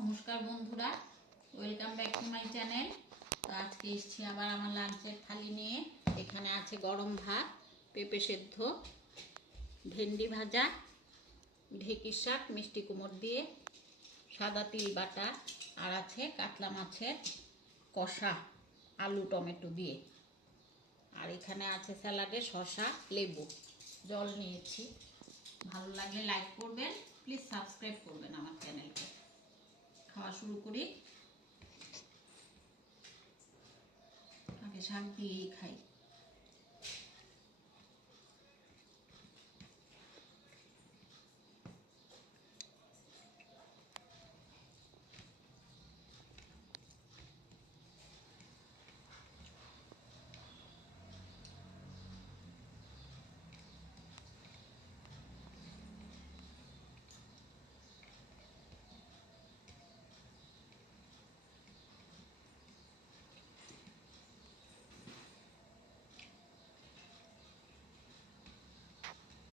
নমস্কার বন্ধুরা, welcome back to my channel. তো আজকে এসেছি আবার আমার লাঞ্চের থালি নিয়ে। এখানে আছে গরম ভাত, পেঁপে সেদ্ধ, ভেন্ডি ভাজা, ঢেঁকির শাক মিষ্টি কুমড় দিয়ে, সাদা তিল বাটা, আর আছে কাতলা মাছের কষা আলু টমেটো দিয়ে। আর এখানে আছে স্যালাডে শসা লেবু। জল নিয়েছি। ভালো লাগলে লাইক করবেন, প্লিজ সাবস্ক্রাইব করবেন আমার চ্যানেলকে। খাওয়া শুরু করি। আগে শাক দিয়েই খাই।